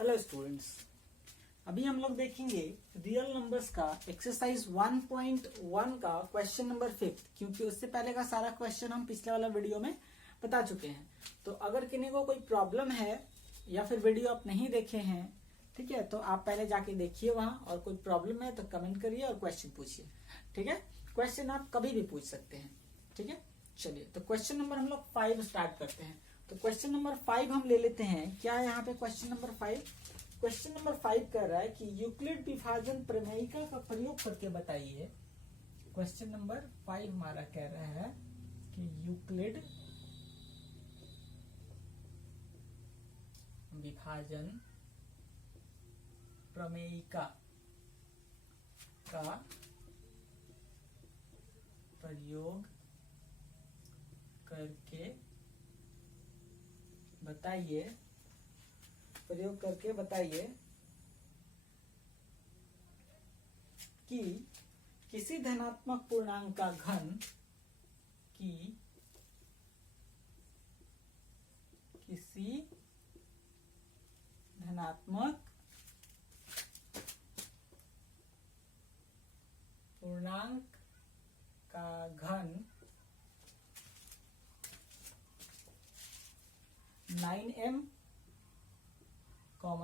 Hello students, अभी हम लोग देखेंगे रियल नंबर्स का एक्सरसाइज 1.1 का क्वेश्चन नंबर 5, क्योंकि उससे पहले का सारा क्वेश्चन हम पिछले वाला वीडियो में बता चुके हैं। तो अगर किसी को कोई प्रॉब्लम है या फिर वीडियो आप नहीं देखे हैं, ठीक है, तो आप पहले जाके देखिए वहां, और कोई प्रॉब्लम है तो कमेंट करिए और क्वेश्चन पूछिए। ठीक है, क्वेश्चन आप कभी भी पूछ सकते हैं। ठीक है, चलिए तो क्वेश्चन नंबर हम लोग 5 स्टार्ट करते हैं। तो क्वेश्चन नंबर 5 हम ले लेते हैं। क्या है यहाँ पे क्वेश्चन नंबर 5? क्वेश्चन नंबर 5 कह रहा है कि यूक्लिड विभाजन प्रमेयिका का प्रयोग करके बताइए। क्वेश्चन नंबर 5 हमारा कह रहा है कि यूक्लिड विभाजन प्रमेयिका का प्रयोग करके बताइए कि किसी धनात्मक पूर्णांक का घन किसी धनात्मक पूर्णांक का घन 9m,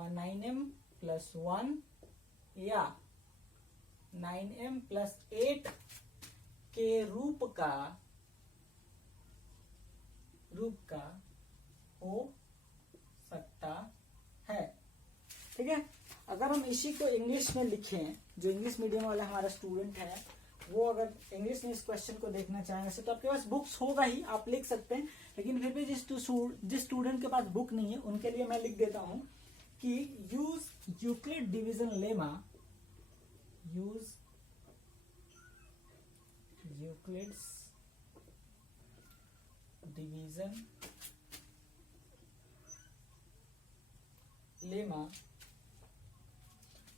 9m प्लस 1 या 9m प्लस 8 के रूप का हो सकता है। ठीक है, अगर हम इसी को इंग्लिश में लिखें, जो इंग्लिश मीडियम वाला हमारा स्टूडेंट है वो अगर इंग्लिश में इस क्वेश्चन को देखना चाहें, वैसे तो आपके पास बुक्स होगा ही, आप लिख सकते हैं, लेकिन फिर भी जिस स्टूडेंट के पास बुक नहीं है उनके लिए मैं लिख देता हूं कि use Euclid division lemma, use Euclid's division lemma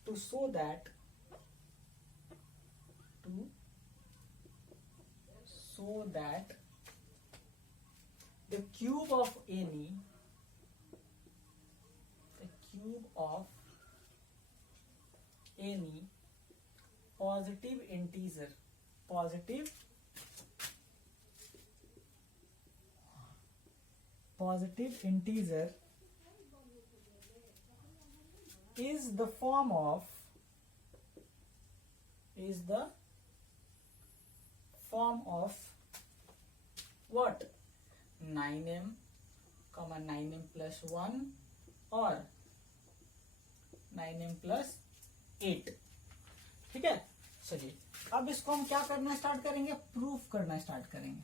to show that the cube of any positive integer is the form of what? 9m, 9m plus 1 और 9m plus 8। ठीक है, चलिए अब इसको हम क्या करना स्टार्ट करेंगे? प्रूफ करना स्टार्ट करेंगे।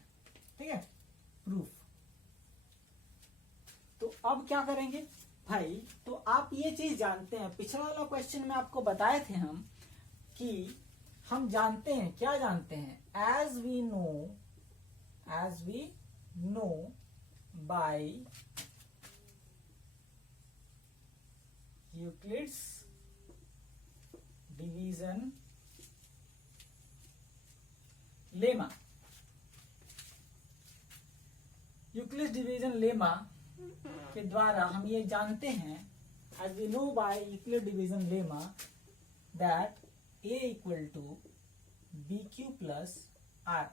ठीक है, प्रूफ। तो अब क्या करेंगे भाई? तो आप ये चीज जानते हैं, पिछला वाला क्वेश्चन में आपको बताए थे हम कि हम जानते हैं, क्या जानते हैं? As we know by Euclid's division lemma, Euclid's division lemma के द्वारा हम ये जानते हैं, as we know by Euclid division lemma, that a equal to bq plus r।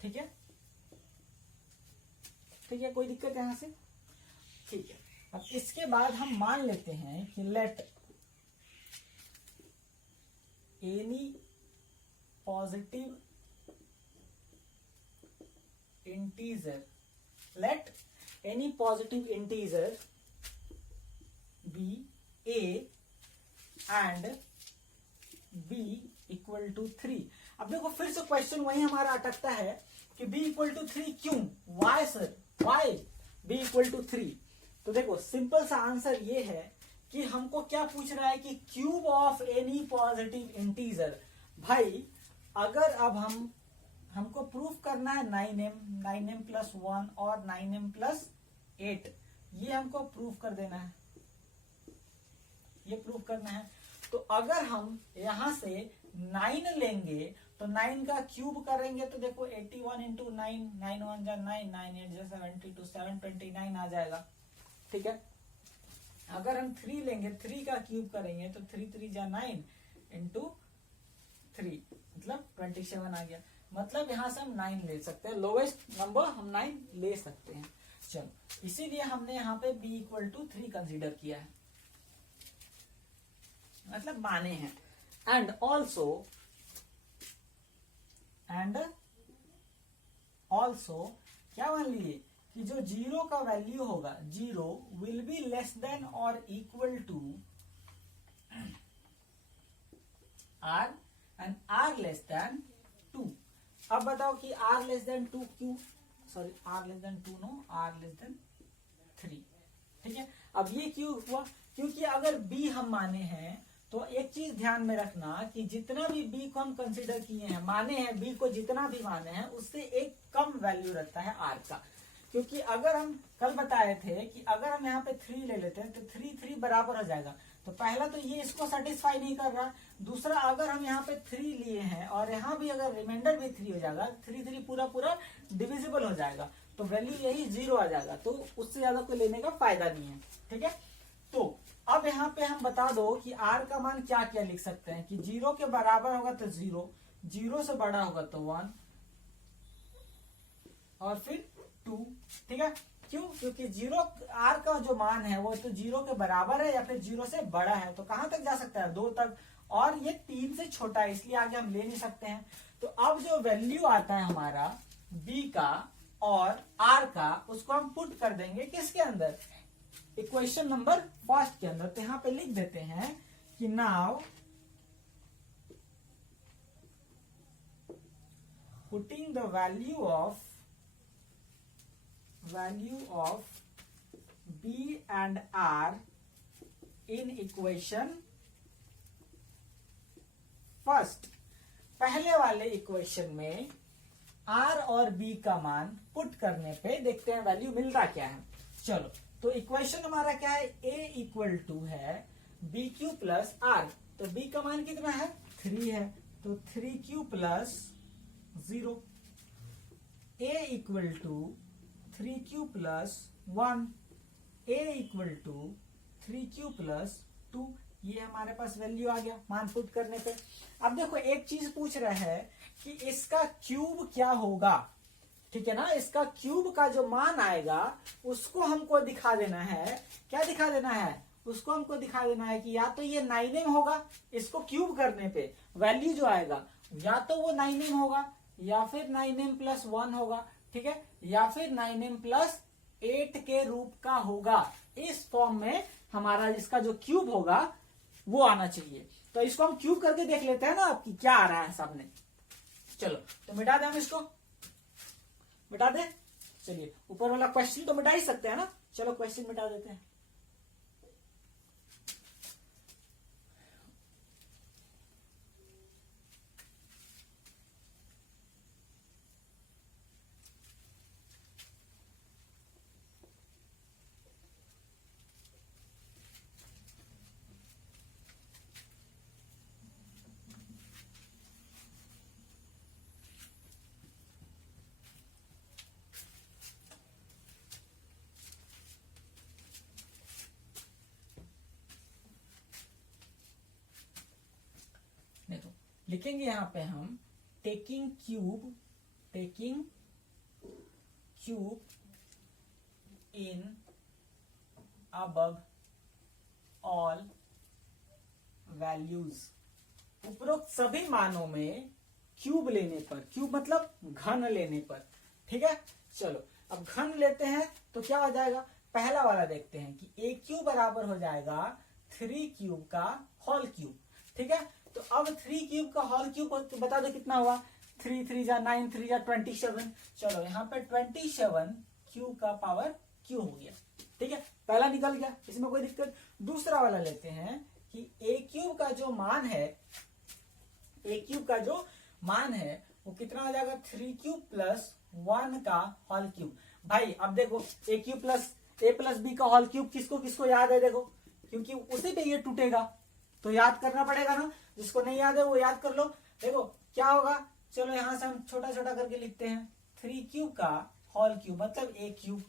ठीक है, कोई दिक्कत है यहां से? ठीक है, अब इसके बाद हम मान लेते हैं कि let any positive integer be a and b equal to 3। अब देखो फिर से क्वेश्चन वही हमारा अटकता है कि b equal to 3 क्यों? why sir, why b equal to 3? तो देखो सिंपल सा आंसर ये है कि हमको क्या पूछ रहा है कि cube of any positive integer. भाई अगर अब हमको प्रूफ करना है 9m प्लस 1 और 9m प्लस 8, ये हमको प्रूफ कर देना है, ये प्रूफ करना है। तो अगर हम यहां से 9 लेंगे तो 9 का क्यूब करेंगे तो देखो 81 इंटू 9, 9 1 जा 9, 9 8 जा 72, 729 आ जाएगा। ठीक है, अगर हम 3 लेंगे, 3 का क्यूब करेंगे तो 3 3 जा 9 इंटू 3 मतलब 27 आ गया। मतलब यहां से हम 9 ले सकते हैं, लोवेस्ट नंबर हम 9 ले सकते हैं। चलो, इसीलिए हमने यहाँ पे b इक्वल टू 3 कंसिडर किया है, मतलब माने हैं। एंड ऑल्सो क्या मान लीजिए कि जो 0 का वैल्यू होगा, 0 विल बी लेस देन और equal to r and r less than 2। अब बताओ कि r लेस देन 2 क्यों, sorry r less than 2 no, r less than 3। ठीक है, अब ये क्यों हुआ, क्योंकि अगर b हम माने हैं तो एक चीज ध्यान में रखना कि जितना भी b को हम कंसीडर किए हैं, माने हैं, b को जितना भी माने हैं उससे एक कम वैल्यू रहता है r का। क्योंकि अगर हम कल बताए थे कि अगर हम यहाँ पे 3 ले लेते हैं तो 3 3 बराबर हो जाएगा, तो पहला तो ये इसको सेटिस्फाई नहीं कर रहा। दूसरा, अगर हम यहाँ पे 3 लिए हैं और यहाँ भी अगर रिमाइंडर भी 3 हो जाएगा, 3 3 पूरा पूरा डिविजिबल हो जाएगा, तो वैल्यू यही 0 आ जाएगा, तो उससे ज्यादा कोई लेने का फायदा नहीं है। ठीक है, तो अब यहाँ पे हम बता दो कि r का मान क्या क्या लिख सकते हैं कि 0 के बराबर होगा तो 0, 0 से बड़ा होगा तो 1 और फिर 2। ठीक है, क्यों, क्योंकि 0 r का जो मान है वो तो 0 के बराबर है या फिर 0 से बड़ा है, तो कहां तक जा सकता है, 2 तक, और ये 3 से छोटा है, इसलिए आगे हम ले नहीं सकते हैं। तो अब जो वैल्यू आता है हमारा b का और r का, उसको हम पुट कर देंगे किसके अंदर, इक्वेशन नंबर फर्स्ट के अंदर। तो यहां पे लिख देते हैं कि now putting the value of b and r in equation first. पहले वाले इक्वेशन में r और b का मान पुट करने पे देखते हैं वैल्यू मिल रहा क्या है। चलो, तो इक्वेशन हमारा क्या है, a इक्वल टू है बी क्यू प्लस r, तो b का मान कितना है, 3 है, तो 3q plus 0। a equal to 3q plus 1, a equal to 3q plus 2। ये हमारे पास वैल्यू आ गया मान पुट करने पे। अब देखो एक चीज पूछ रहा है कि इसका क्यूब क्या होगा। ठीक है ना, इसका क्यूब का जो मान आएगा उसको हमको दिखा देना है। क्या दिखा देना है, उसको हमको दिखा देना है कि या तो ये 9m होगा, इसको क्यूब करने पे वैल्यू जो आएगा या तो वो 9m होगा या फिर 9m प्लस 1 होगा। ठीक है, या फिर 9m प्लस 8 के रूप का होगा। इस फॉर्म में हमारा इसका जो क्यूब होगा वो आना चाहिए। तो इसको हम क्यूब करके देख लेते हैं ना आपकी क्या आ रहा है सामने। चलो, तो मिटा दें हम इसको, मिटा दे। चलिए, ऊपर वाला क्वेश्चन तो मिटा ही सकते हैं ना, चलो क्वेश्चन मिटा देते हैं। देखो, लिखेंगे यहां पे हम taking cube in above all values. उपरोक्त सभी मानों में क्यूब लेने पर, क्यूब मतलब घन लेने पर। ठीक है, चलो अब घन लेते हैं तो क्या हो जाएगा, पहला वाला देखते हैं कि ए क्यूब बराबर हो जाएगा 3 क्यूब का होल क्यूब। ठीक है, तो अब 3 क्यूब का होल क्यूब बता दो कितना हुआ, 3 3 जा 9, 3 जा 27। चलो यहाँ पे 27 क्यूब का पावर क्यू हो गया। ठीक है, पहला निकल गया, इसमें कोई दिक्कत। दूसरा वाला लेते हैं कि ए क्यूब का जो मान है, ए क्यूब का जो मान है वो कितना हो जाएगा, 3 क्यूब प्लस 1 का होल क्यूब। भाई अब देखो, ए क्यूब प्लस ए प्लस बी का होल क्यूब किसको किसको याद है, देखो क्योंकि उसी पे ये टूटेगा तो याद करना पड़ेगा ना। जिसको नहीं याद है वो याद कर लो। देखो क्या होगा, चलो यहां से हम छोटा छोटा करके लिखते हैं, 3 क्यूब का होल क्यूब मतलब ए क्यूब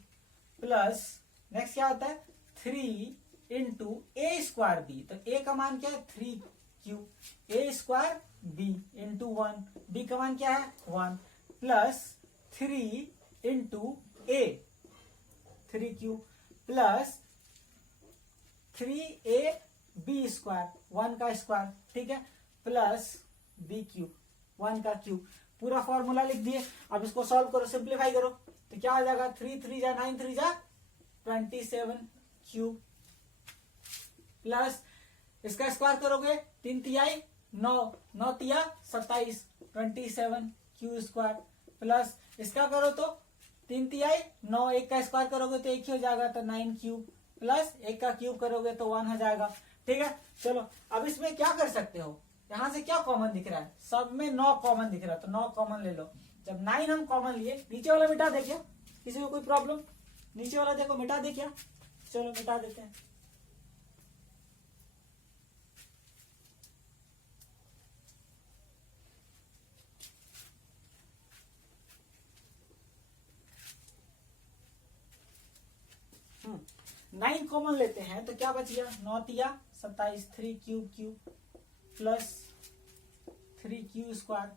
प्लस नेक्स्ट क्या होता है 3 इंटू ए स्क्वायर बी, तो ए का मान क्या है 3q, a square b into 1, b का मान क्या है 1, plus 3 into a 3q plus 3a b square 1 का स्क्वायर, ठीक है, प्लस बी क्यूब 1 का क्यूब, पूरा फॉर्मूला लिख दिए। अब इसको सॉल्व करो, सिंप्लीफाई करो, तो क्या आ जाएगा 3 3 जा 9 3 जा 27 क्यूब, प्लस इसका स्क्वायर करोगे 3 तिहाई 9 9 तिया 27 27 क्यू स्क्वायर, प्लस इसका करो तो 3 तिहाई 9, एक का स्क्वायर करोगे तो एक ही हो जाएगा, तो 9 क्यूब, प्लस एक का क्यूब करोगे तो 1 हो जाएगा, ठीक है। चलो अब इसमें क्या कर सकते हो, यहां से क्या कॉमन दिख रहा है, सब में 9 कॉमन दिख रहा है, तो 9 कॉमन ले लो। जब 9 हम कॉमन लिए, नीचे वाला मिटा दे क्या, किसी को कोई प्रॉब्लम, नीचे वाला देखो मिटा दे क्या, चलो मिटा देते हैं। नाइन कॉमन लेते हैं तो क्या बच गया 9 तिया 27, 3 cube cube plus 3 Q square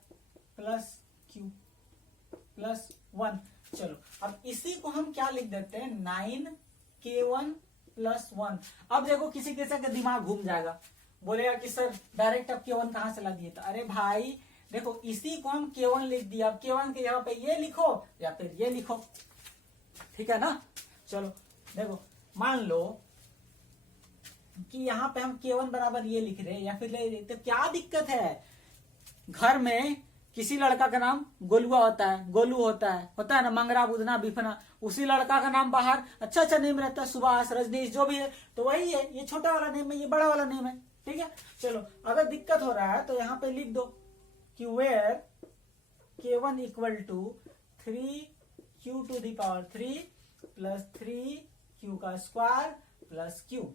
plus Q plus 1। चलो अब इसी को हम क्या लिख देते हैं 9k1 प्लस 1। अब देखो किसी किसी का दिमाग घूम जाएगा, बोलेगा कि सर डायरेक्ट अब k1 कहां से ला दिए, तो अरे भाई देखो इसी को हम k1 लिख दिया, अब k1 के यहाँ पे ये लिखो या फिर ये लिखो, ठीक है ना। चलो देखो मान लो कि यहाँ पे हम k1 बराबर ये लिख रहे हैं या फिर ले रहे, तो क्या दिक्कत है, घर में किसी लड़का का नाम गोलुआ होता है, गोलू होता है ना, मंगरा बुधना बिफना, उसी लड़का का नाम बाहर अच्छा अच्छा नेम रहता है, सुभाष रजनीश जो भी है, तो वही है, ये छोटा वाला नेम है ये बड़ा वाला नेम है, ठीक है। चलो अगर दिक्कत हो रहा है तो यहाँ पे लिख दो कि where k1 equal to 3q to the power 3 plus 3q का स्क्वायर प्लस q।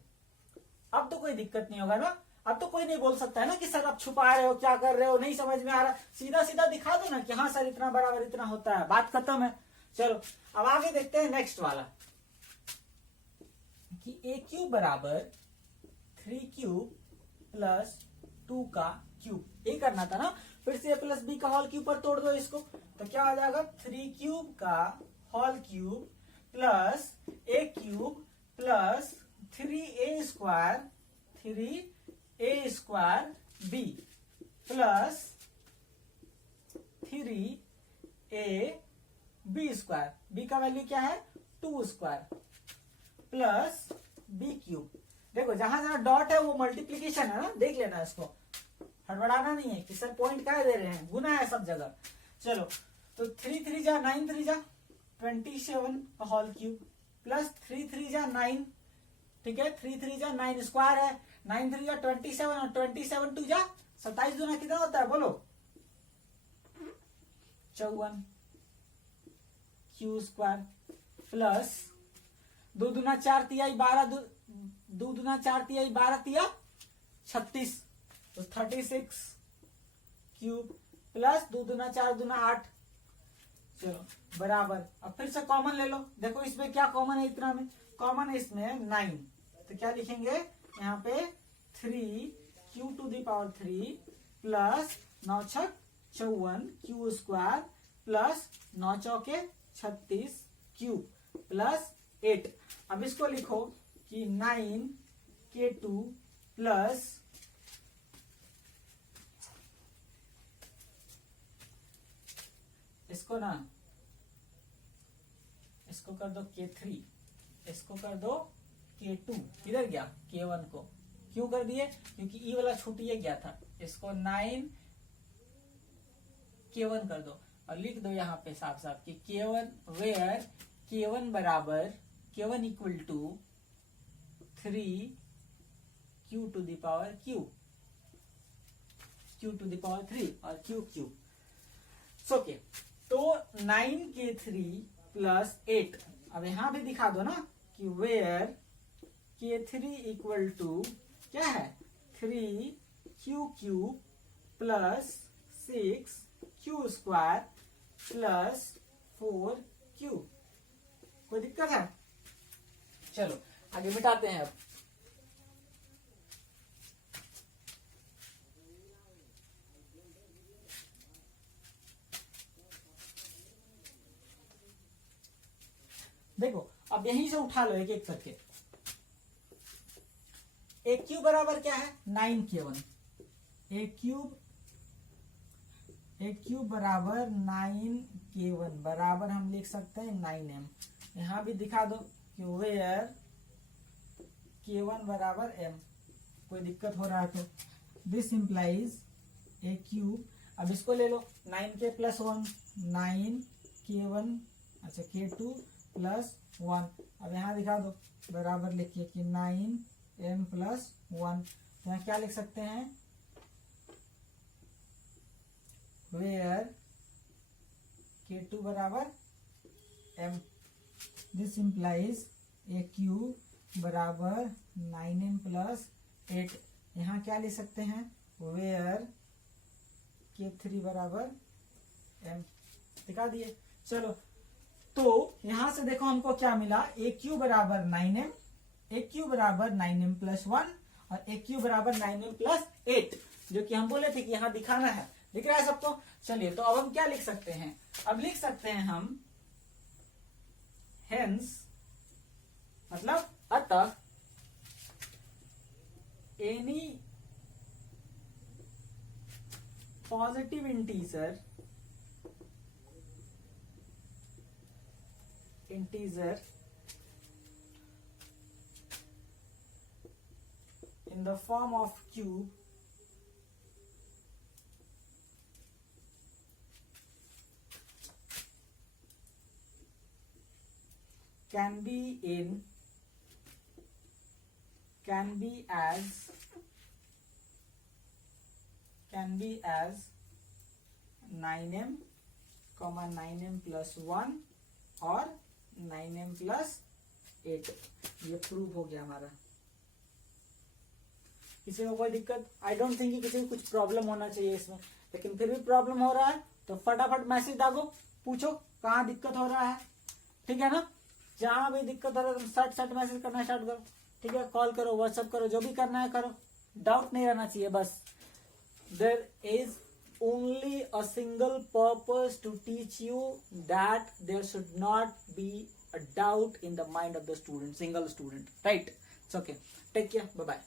अब तो कोई दिक्कत नहीं होगा ना, अब तो कोई नहीं बोल सकता है ना कि सर आप छुपा रहे हो, क्या कर रहे हो, नहीं समझ में आ रहा, सीधा सीधा दिखा दो ना कि हाँ सर इतना बराबर इतना होता है, बात खत्म है। चलो अब आगे देखते हैं नेक्स्ट वाला कि ए क्यूब बराबर 3q प्लस 2 का क्यूब, ये करना था ना, फिर से a प्लस बी का होल क्यूब पर तोड़ दो इसको, तो क्या आ जाएगा 3 क्यूब का whole cube plus a cube plus 3a square b plus 3a b square, b का वैल्यू क्या है 2 स्क्वायर प्लस b क्यूब। देखो जहां जहां डॉट है वो मल्टीप्लीकेशन है ना, देख लेना इसको, हड़बड़ाना नहीं है कि सर पॉइंट क्या दे रहे हैं, गुना है सब जगह। चलो तो 3 3 जा 9 3 जा 27 का होल क्यूब प्लस 3 3 जा 9, ठीक है, 3 3 जा 9 स्क्वायर है, 9 3 जा 27 और 27 2 जा 27 दूना कितना होता है बोलो 54 क्यू स्क्वायर प्लस 2 दूना 4 तिया 12, 2 दूना 4 तिया 12 तिया 36, तो 36 क्यूब प्लस 2 दूना 4 दूना 8। चलो बराबर, अब फिर से कॉमन ले लो, देखो इसमें क्या कॉमन है, इतना में कॉमन है इसमें 9, तो क्या लिखेंगे यहाँ पे 3q to the power 3 plus 9 6 54 q square plus 9 चौके 36 क्यू प्लस 8। अब इसको लिखो कि 9k2 प्लस इसको ना, इसको कर दो k3, इसको कर दो k2, इधर गया k1 को क्यों कर दिए, क्योंकि ई वाला छूटिए गया था, इसको 9 k1 कर दो और लिख दो यहाँ पे साफ साफ कि k1 वेयर k1 बराबर k1 equal to 3q to the power q, q to the power 3 और q क्यूब। ओके तो 9k3 प्लस 8, अब यहां भी दिखा दो ना कि वेयर k3 इक्वल टू क्या है 3q cube plus 6q square plus 4q। कोई दिक्कत है, चलो आगे मिटाते हैं। अब देखो अब यहीं से उठा लो एक एक करके। ए क्यूब बराबर क्या है 9k1, ए क्यूब बराबर 9k1 बराबर हम लिख सकते हैं 9m। यहां भी दिखा दो कि वेयर k1 बराबर m। कोई दिक्कत हो रहा है तो दिस इंप्लाइज ए क्यूब, अब इसको ले लो 9k प्लस 1 9k1, अच्छा k2 प्लस 1, अब यहाँ दिखा दो बराबर लिखिए कि 9m प्लस 1। तो यहाँ क्या लिख सकते हैं वेयर k2 बराबर m। This implies A cube बराबर 9m प्लस 8। यहाँ क्या लिख सकते हैं वेयर k3 बराबर m। दिखा दिए। चलो तो यहां से देखो हमको क्या मिला, ए क्यू बराबर 9m, ए क्यू बराबर 9m प्लस 1 और ए क्यू बराबर 9m प्लस 8, जो कि हम बोले थे कि यहां दिखाना है। दिख रहा है सबको? चलिए तो अब हम क्या लिख सकते हैं, अब लिख सकते हैं हम हेंस मतलब अतः any positive integer in the form of cube can be as 9m, 9m plus 1 और 9m प्लस 8। ये प्रूव हो गया हमारा। किसी में कोई दिक्कत? आई डोंट थिंक कि किसी को कुछ प्रॉब्लम होना चाहिए इसमें, लेकिन फिर भी प्रॉब्लम हो रहा है तो फटाफट मैसेज डालो, पूछो कहाँ दिक्कत हो रहा है। ठीक है ना? जहां भी दिक्कत हो रहा है तुम सट मैसेज करना स्टार्ट करो। ठीक है, कॉल करो, व्हाट्सएप करो, जो भी करना है करो, डाउट नहीं रहना चाहिए। बस there is only a single purpose to teach you that there should not be a doubt in the mind of the student, single student, right? It's okay. Take care. Bye bye.